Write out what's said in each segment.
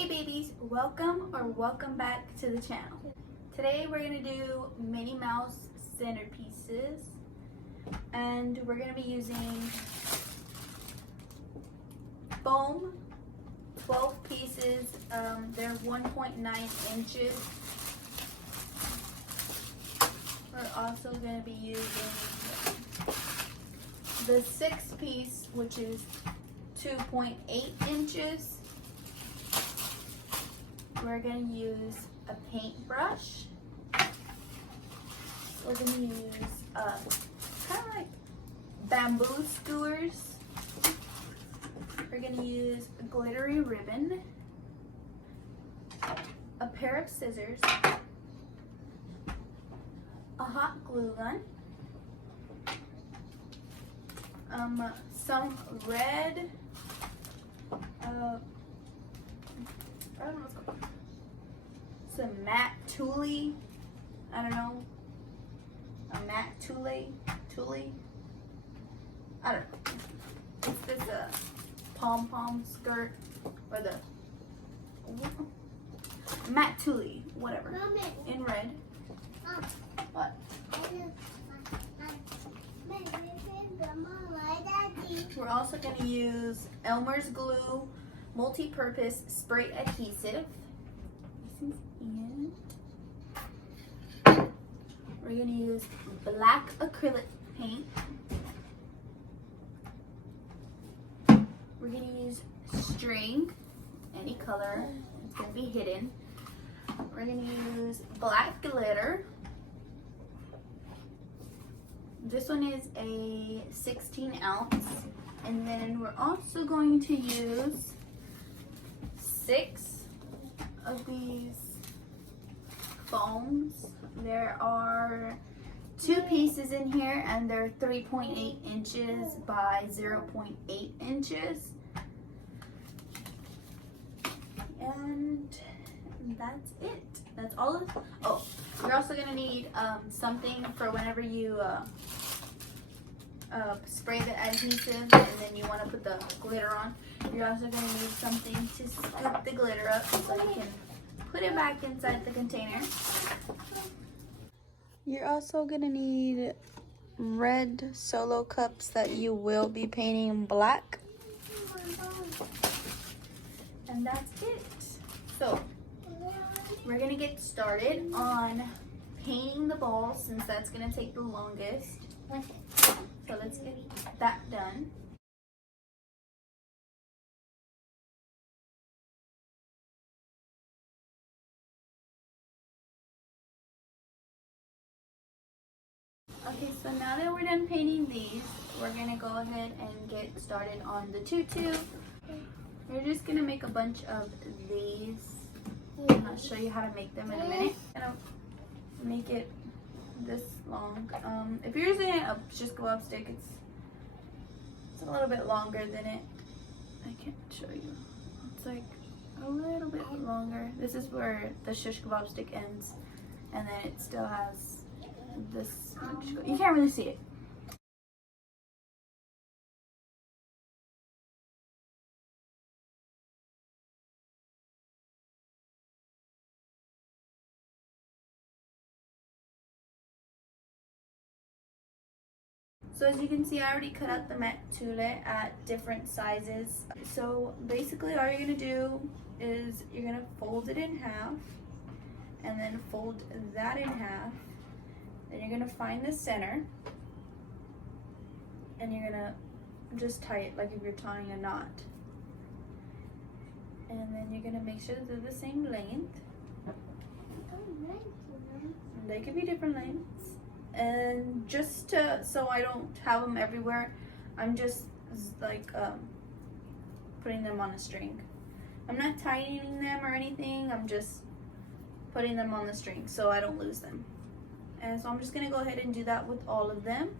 Hey babies, welcome back to the channel. Today we're going to do Minnie Mouse centerpieces, and we're going to be using foam, 12 pieces. They're 1.9 inches. We're also going to be using the 6 piece, which is 2.8 inches. We're going to use a paintbrush. We're going to use kind of like bamboo skewers. We're going to use a glittery ribbon, a pair of scissors, a hot glue gun, some red, I don't know what's called. Some matte tulle. I don't know. A matte tulle. I don't know. It's this pom-pom skirt or the matte tulle, whatever. In red. What? We're also going to use Elmer's glue multi-purpose spray adhesive. This is it. We're going to use black acrylic paint. We're going to use string, any color. It's going to be hidden. We're going to use black glitter. This one is a 16 ounce. And then we're also going to use 6 of these foams. There are 2 pieces in here, and they're 3.8 inches by 0.8 inches. And that's it. That's all of it. Oh, you're also gonna need something for whenever you spray the adhesive and then you want to put the glitter on. You're also going to need something to scoop the glitter up so you can put it back inside the container. You're also going to need red solo cups that you will be painting black. And that's it. So we're going to get started on painting the balls, since that's going to take the longest. So let's get that done. Okay, so now that we're done painting these, we're gonna go ahead and get started on the tutu. We're just gonna make a bunch of these, and I'll show you how to make them in a minute. I'm gonna make it this long. If you're using a shish kebab stick, it's a little bit longer than it. I can't show you. It's like a little bit longer. This is where the shish kebab stick ends, and then it still has this. You can't really see it. So as you can see, I already cut out the matte tulle at different sizes. So basically all you're gonna do is you're gonna fold it in half, and then fold that in half. Then you're gonna find the center, and you're gonna just tie it like if you're tying a knot. And then you're gonna make sure that they're the same length. They could be different lengths. And just so I don't have them everywhere, I'm just like putting them on a string. I'm not tightening them or anything, I'm just putting them on the string so I don't lose them. And so I'm just gonna go ahead and do that with all of them.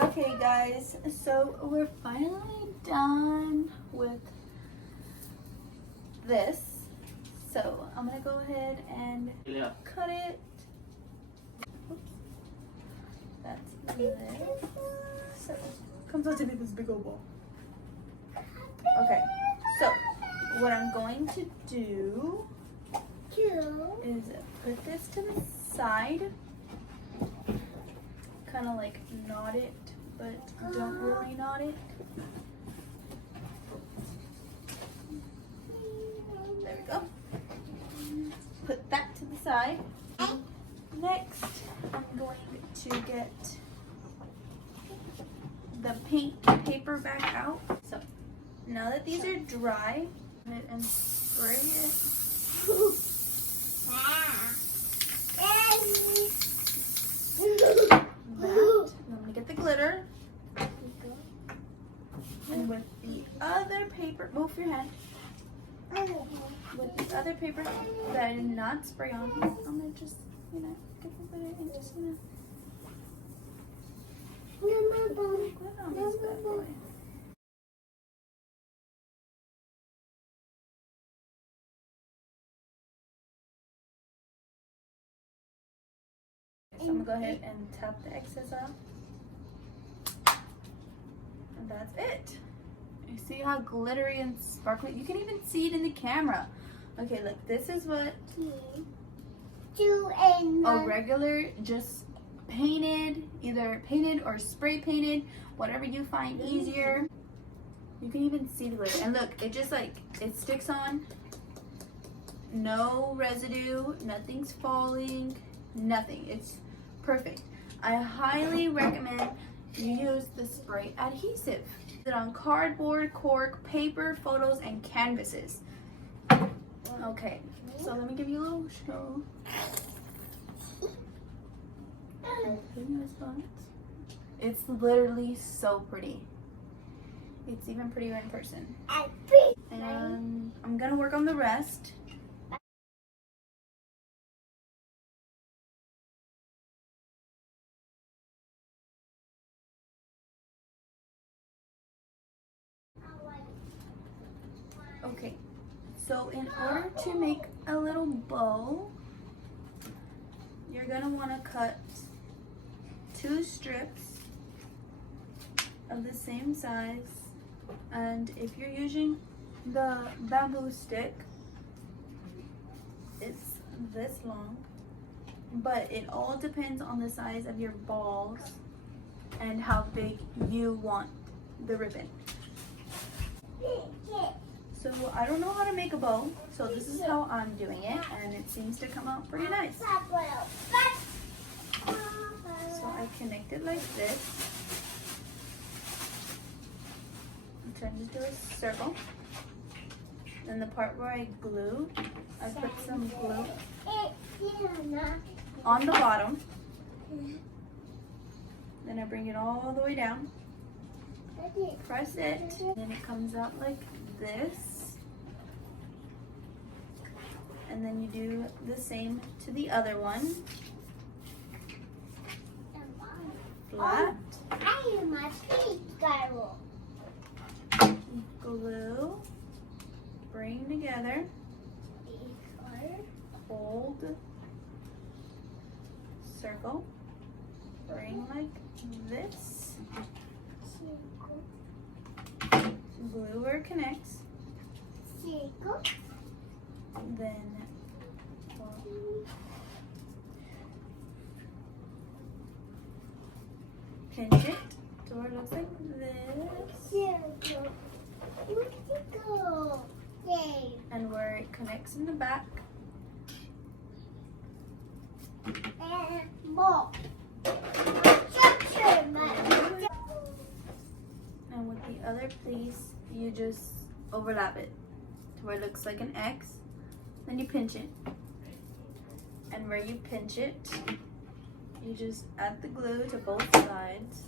Okay guys, so we're finally done with this. So I'm gonna go ahead and cut it. Oops. That's this. So comes out to be this big old ball. Okay, so what I'm going to do is put this to the side, kind of like knot it, but don't really knot it. There we go. Put that to the side. Next, I'm going to get the paint paper back out. So now that these are dry, put it and spray it. That. I'm gonna get the glitter. And with the other paper, move your hand. With the other paper that I did not spray on, I'm gonna just, get the glitter and just, put on this bad boy. So I'm gonna go ahead and tap the excess off. And that's it. You see how glittery and sparkly? You can even see it in the camera. Okay, look, this is what a regular, just painted, either painted or spray painted, whatever you find easier. You can even see the glitter. And look, it just like, it sticks on. No residue, nothing's falling, nothing. It's perfect. I highly recommend you use the spray adhesive. It on cardboard, cork, paper, photos, and canvases. Okay, so let me give you a little show. It's literally so pretty. It's even prettier in person. And I'm gonna work on the rest. Okay, so in order to make a little bow, you're gonna want to cut 2 strips of the same size, and if you're using the bamboo stick, it's this long, but it all depends on the size of your balls and how big you want the ribbon. So I don't know how to make a bow, so this is how I'm doing it, and it seems to come out pretty nice. So I connect it like this. It turns into a circle. Then the part where I glue, I put some glue on the bottom. Then I bring it all the way down. Press it, and then it comes out like this. And then you do the same to the other one. Flat. Glue. Bring together. Hold. Circle. Bring like this. Glue where it connects. Then pinch it to where it looks like this. And where it connects in the back. And with the other piece, you just overlap it to where it looks like an X. Then you pinch it. And where you pinch it, you just add the glue to both sides.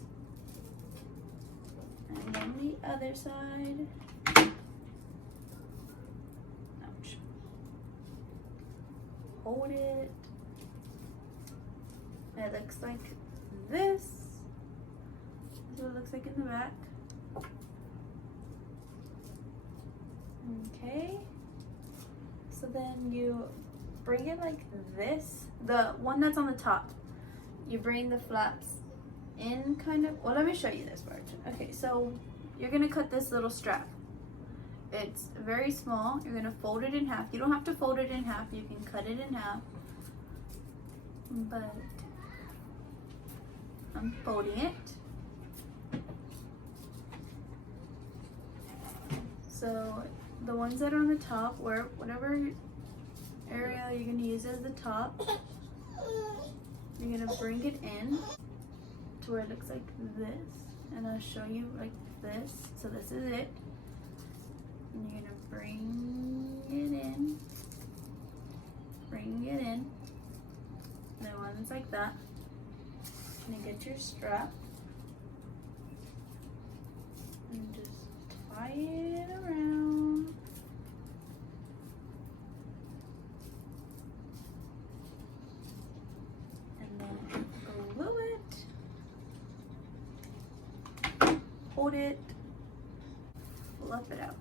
And then the other side. Ouch. Hold it. And it looks like this. This is what it looks like in the back. Okay. So then you bring it like this. The one that's on the top. You bring the flaps in kind of. Well, let me show you this part. Okay, so you're gonna cut this little strap. It's very small. You're gonna fold it in half. You don't have to fold it in half. You can cut it in half. But I'm folding it. So the ones that are on the top, where whatever area you're gonna use as the top, you're gonna bring it in to where it looks like this, and I'll show you like this. So this is it, and you're gonna bring it in, and then once like that, and then get your strap and just tie it around. And then glue it. Hold it. Fluff it out.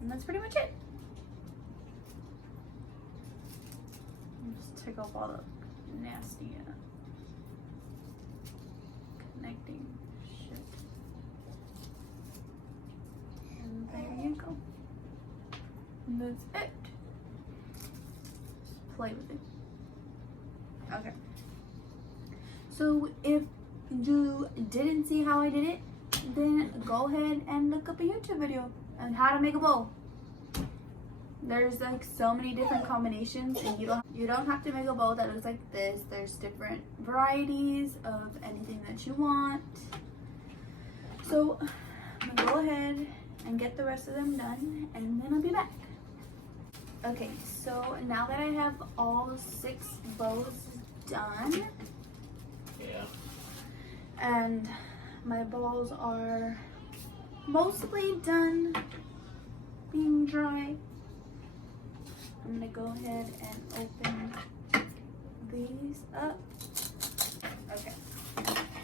And that's pretty much it. Just take off all the nasty connecting shit. And there you go. And that's it. Just play with it. Okay. So if you didn't see how I did it, then go ahead and look up a YouTube video on how to make a bow. There's like so many different combinations, and you don't have to make a bow that looks like this. There's different varieties of anything that you want. So I'm gonna go ahead and get the rest of them done, and then I'll be back. Okay, so now that I have all 6 bows done, and my balls are mostly done being dry, I'm gonna go ahead and open these up. Okay,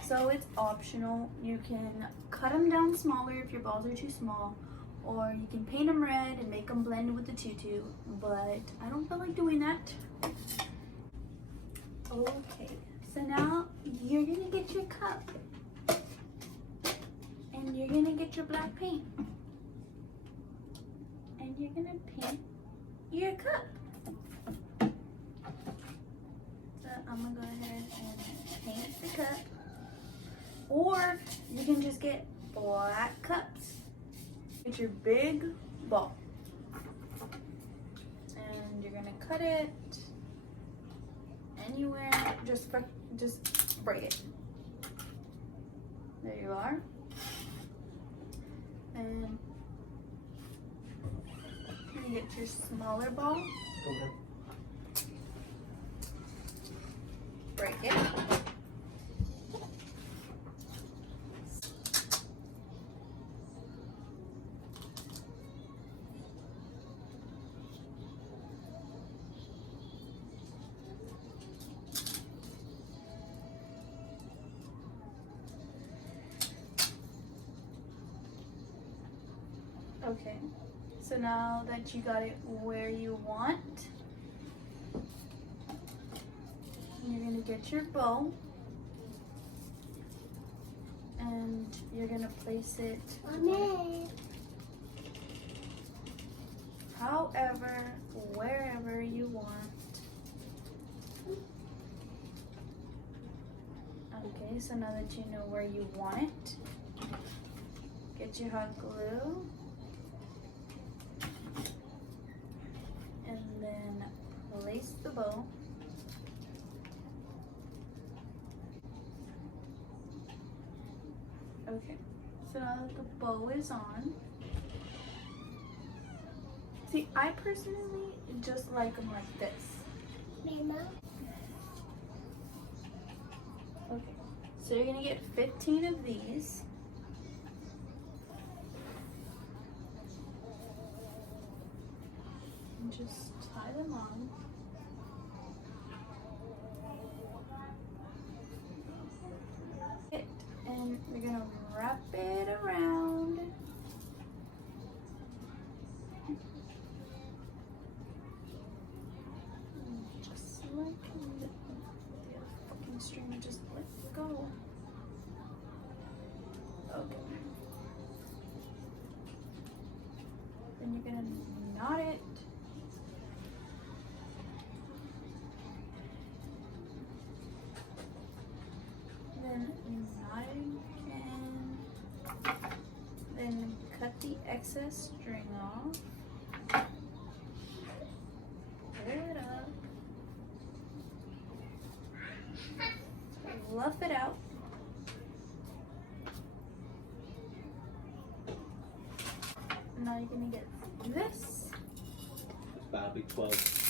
so it's optional. You can cut them down smaller if your balls are too small, or you can paint them red and make them blend with the tutu, but I don't feel like doing that. Okay, so now you're gonna get your cup, and you're gonna get your black paint, and you're gonna paint your cup. So I'm gonna go ahead and paint the cup, or you can just get black cups. Get your big ball, and you're gonna cut it anywhere. Just braid it. There you are. And you get your smaller ball. Okay. Break it. Okay, so now that you got it where you want, you're gonna get your bow, and you're gonna place it however, wherever you want. Okay, so now that you know where you want it, get your hot glue, and then place the bow. Okay, so now that the bow is on, see, I personally just like them like this. Mama. Okay, so you're gonna get 15 of these. And just tie them on. And we're gonna wrap it around. Just like then now you can then cut the excess string off. Pull it up. Fluff it out. Now you're gonna get this. It's about to be 12.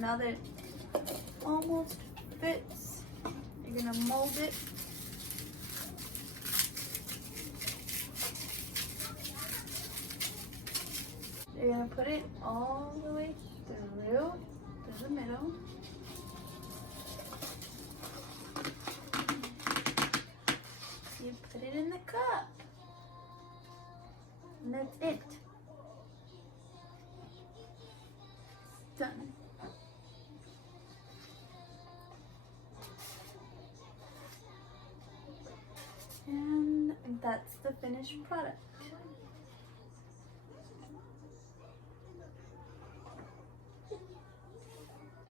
Now that it almost fits, you're gonna mold it. You're gonna put it all the way through to the middle. You put it in the cup. And that's it. Done. And that's the finished product.